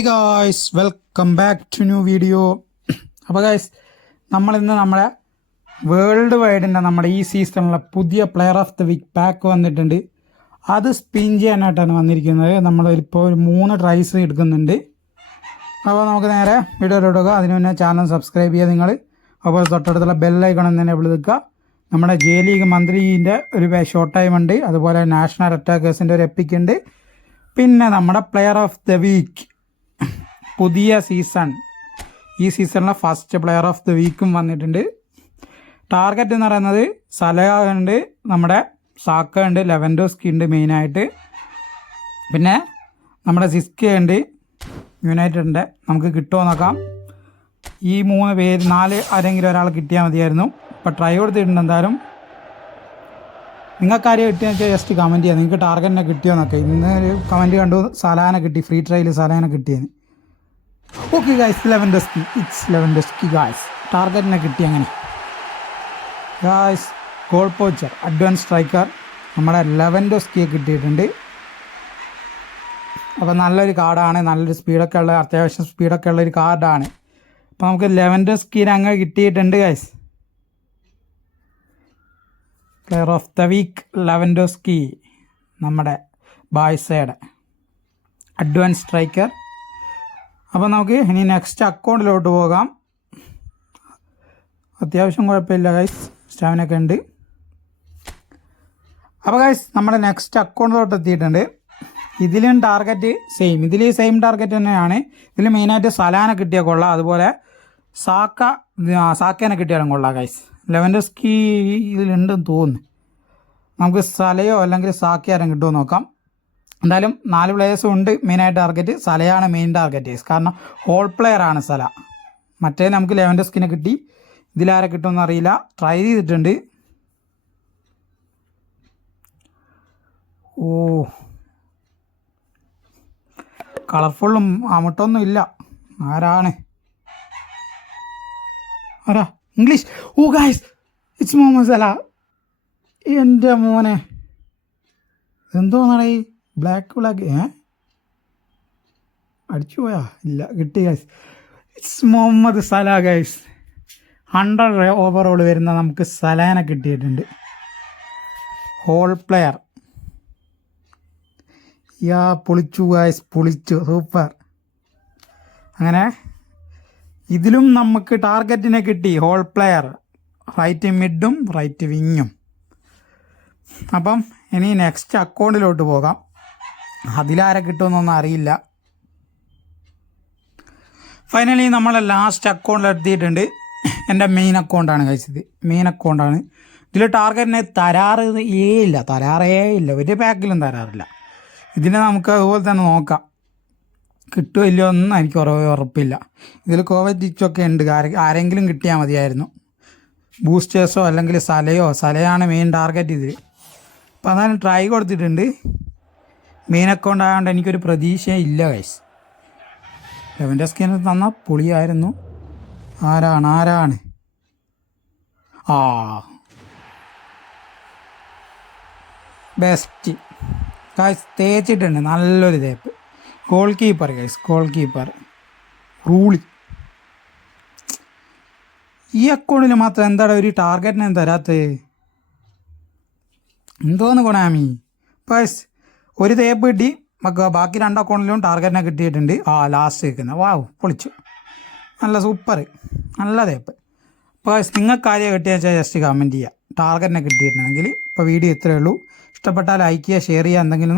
Guys welcome back to new video അപ്പോൾ guys നമ്മളിന്ന് നമ്മളെ വേൾഡ് വൈഡിന്റെ നമ്മുടെ ഈ സീസണിലെ പുതിയ player of the week pack വന്നിട്ടുണ്ട്. അത് സ്പിൻ ചെയ്യാനായിട്ടാണ് വന്നിരിക്കുന്നത്. നമ്മളിപ്പോൾ ഒരു മൂന്ന് ട്രൈസ് എടുക്കുന്നുണ്ട്. അപ്പോൾ നമുക്ക് നേരെ വീഡിയോ ഇടുക അതിന് മുന്നേ ചാനൽ സബ്സ്ക്രൈബ് ചെയ്യുക നിങ്ങൾ അതുപോലെ തൊട്ടടുത്തുള്ള ബെല്ലൈക്കണം തന്നെ വിളിക്കുക. നമ്മുടെ ജെ ലീഗ് മന്ത്രിന്റെ ഒരു ഷോർട്ട് ടൈം ഉണ്ട്. അതുപോലെ നാഷണൽ അറ്റാക്കേഴ്സിന്റെ ഒരു എപ്പിക് ഉണ്ട്. പിന്നെ നമ്മുടെ പ്ലെയർ ഓഫ് ദ വീക്ക് പുതിയ സീസൺ. ഈ സീസണിലെ ഫസ്റ്റ് പ്ലെയർ ഓഫ് ദി വീക്കും വന്നിട്ടുണ്ട്. ടാർഗറ്റ് എന്ന് പറയുന്നത് സലഹ ഉണ്ട് നമ്മുടെ സാക്ക ഉണ്ട് ലെവൻഡോസ്കി ഉണ്ട് മെയിനായിട്ട്. പിന്നെ നമ്മുടെ സിസ്ക ഉണ്ട് യുണൈറ്റഡ് ഉണ്ട് നമുക്ക് കിട്ടുമോ നോക്കാം. ഈ മൂന്ന് പേര് നാല് ആരെങ്കിലും ഒരാൾ കിട്ടിയാൽ മതിയായിരുന്നു. ഇപ്പോൾ ട്രൈ കൊടുത്തിട്ടുണ്ട് എന്തായാലും. നിങ്ങൾക്ക് ആരെയും കിട്ടിയെന്ന് വെച്ചാൽ ജസ്റ്റ് കമന്റ് ചെയ്യാം. നിങ്ങൾക്ക് ടാർഗറ്റിനെ കിട്ടിയോ എന്നൊക്കെ. ഇന്ന് ഒരു കമന്റ് കണ്ടു സലാന കിട്ടി ഫ്രീ ട്രയൽ സലാന കിട്ടിയെന്ന്. Okay guys Lewandowski it's Lewandowski guys ടാർഗറ്റിനെ കിട്ടി അങ്ങനെ. Guys goal poacher advance striker നമ്മുടെ ലെവൻ ഡെസ്കിയെ കിട്ടിയിട്ടുണ്ട്. അപ്പോൾ നല്ലൊരു കാർഡാണ് നല്ലൊരു സ്പീഡൊക്കെ ഉള്ള അത്യാവശ്യം സ്പീഡൊക്കെ ഉള്ള ഒരു കാർഡാണ് അപ്പോൾ നമുക്ക് ലെവൻ ഡെസ്കിനെ അങ്ങ് കിട്ടിയിട്ടുണ്ട് guys player of the week Lewandowski നമ്മുടെ ബായ്സയുടെ അഡ്വാൻസ് സ്ട്രൈക്കർ അപ്പോൾ നമുക്ക് ഇനി നെക്സ്റ്റ് അക്കൗണ്ടിലോട്ട് പോകാം. അത്യാവശ്യം കുഴപ്പമില്ല ഗൈസ് സ്റ്റാമിനൊക്കെ ഉണ്ട്. അപ്പോൾ ഗൈസ് നമ്മുടെ നെക്സ്റ്റ് അക്കൗണ്ടിലോട്ട് എത്തിയിട്ടുണ്ട്. ഇതിലും ടാർഗറ്റ് സെയിം ഇതിൽ സെയിം ടാർഗറ്റ് തന്നെയാണ്. ഇതിൽ മെയിനായിട്ട് സലാന കിട്ടിയ കൊള്ളാം. അതുപോലെ സാക്ക സാക്കേനെ കിട്ടിയാലും കൊള്ളാം ഗൈസ് ലെവൻഡസ്കി ഇതിലുണ്ടെന്ന് തോന്നുന്നു. നമുക്ക് സലയോ അല്ലെങ്കിൽ സാക്കിയാരം കിട്ടുമോ നോക്കാം. എന്തായാലും നാല് പ്ലേയേഴ്സും ഉണ്ട് മെയിനായിട്ട് ടാർഗറ്റ് സലയാണ് മെയിൻ ടാർഗറ്റ് കാരണം ഹോൾ പ്ലെയർ ആണ് സല. മറ്റേ നമുക്ക് ലെവന്റെ സ്കിനെ കിട്ടി. ഇതിലാരെ കിട്ടുമെന്ന് അറിയില്ല. ട്രൈ ചെയ്തിട്ടുണ്ട്. ഓ. കളർഫുള്ളും അമിട്ടൊന്നും ഇല്ല. ആരാണ്? ആരാ? English oh guys it's Mohamed Salah എന്റെ മോനെ. എന്തോ ഈ ബ്ലാക്ക് ബ്ലാക്ക് ഏ? അടിച്ചു പോയാ? ഇല്ല കിട്ടി guys it's Mohamed Salah guys hundred overall വരുന്ന നമുക്ക് സലാനെ കിട്ടിയിട്ടുണ്ട്. ഹോൾ പ്ലെയർ യാ പൊളിച്ചു ഗൈസ് പൊളിച്ചു. സൂപ്പർ അങ്ങനെ ഇതിലും നമുക്ക് ടാർഗറ്റിനെ കിട്ടി. ഹോൾ പ്ലെയർ റൈറ്റ് മിഡും റൈറ്റ് വിങ്ങും അപ്പം ഇനി നെക്സ്റ്റ് അക്കൗണ്ടിലോട്ട് പോകാം. അതിലാരെ കിട്ടുമെന്നൊന്നും അറിയില്ല. ഫൈനലി നമ്മളെ ലാസ്റ്റ് അക്കൗണ്ടിൽ എത്തിയിട്ടുണ്ട്. എന്റെ മെയിൻ അക്കൗണ്ടാണ് കഴിച്ചത്. മെയിൻ അക്കൗണ്ടാണ് ഇതിൽ ടാർഗറ്റിനെ തരാറ് ഏ ഇല്ല തരാറേ ഇല്ല. ഒരു പാക്കിലും തരാറില്ല. ഇതിനെ നമുക്ക് അതുപോലെ തന്നെ നോക്കാം. കിട്ടുമോ ഇല്ലയോ ഒന്നും എനിക്ക് ഉറ- ഉറപ്പില്ല. ഇതിൽ കോവറ്റിച്ചൊക്കെ ഉണ്ട്. ആരെങ്കിലും കിട്ടിയാൽ മതിയായിരുന്നു. ബൂസ്റ്റേഴ്സോ അല്ലെങ്കിൽ സലയോ സലയാണ് മെയിൻ ടാർഗറ്റ് ഇതിൽ അപ്പോൾ അതാണ് ട്രൈ കൊടുത്തിട്ടുണ്ട്. മെയിൻ അക്കൗണ്ട് ആയതുകൊണ്ട് എനിക്കൊരു പ്രതീക്ഷ ഇല്ല ഗൈസ് ലെവന്റെ സ്കിന് തന്ന പുളിയായിരുന്നു. ആരാണ്? ആരാണ്? ആ. ബെസ്റ്റ് ഗൈസ് തേച്ചിട്ടുണ്ട്. നല്ലൊരു തേപ്പ്. Goalkeeper guys goalkeeper റൂളി ഈ അക്കൗണ്ടിൽ മാത്രം എന്താണ് ഒരു ടാർഗറ്റിനെ തരാത്തത് എന്തോന്ന് കൊണാമി? പൈസ് ഒരു തേപ്പ് കിട്ടി. ബാക്കി രണ്ട് അക്കൗണ്ടിലും ടാർഗറ്റിനെ കിട്ടിയിട്ടുണ്ട്. ആ ലാസ്റ്റ് നിൽക്കുന്നത്. വാവ് പൊളിച്ചു. നല്ല സൂപ്പർ നല്ല തേപ്പ്. അപ്പോൾ നിങ്ങൾക്ക് കാര്യം കിട്ടിയ വെച്ചാൽ ജസ്റ്റ് കമന്റ് ചെയ്യുക ടാർഗറ്റിനെ കിട്ടിയിട്ടുണ്ടെങ്കിൽ ഇപ്പോൾ വീഡിയോ ഇത്രയേ ഉള്ളൂ. ഇഷ്ടപ്പെട്ടാൽ ലൈക്ക് ചെയ്യുക ഷെയർ ചെയ്യുക എന്തെങ്കിലും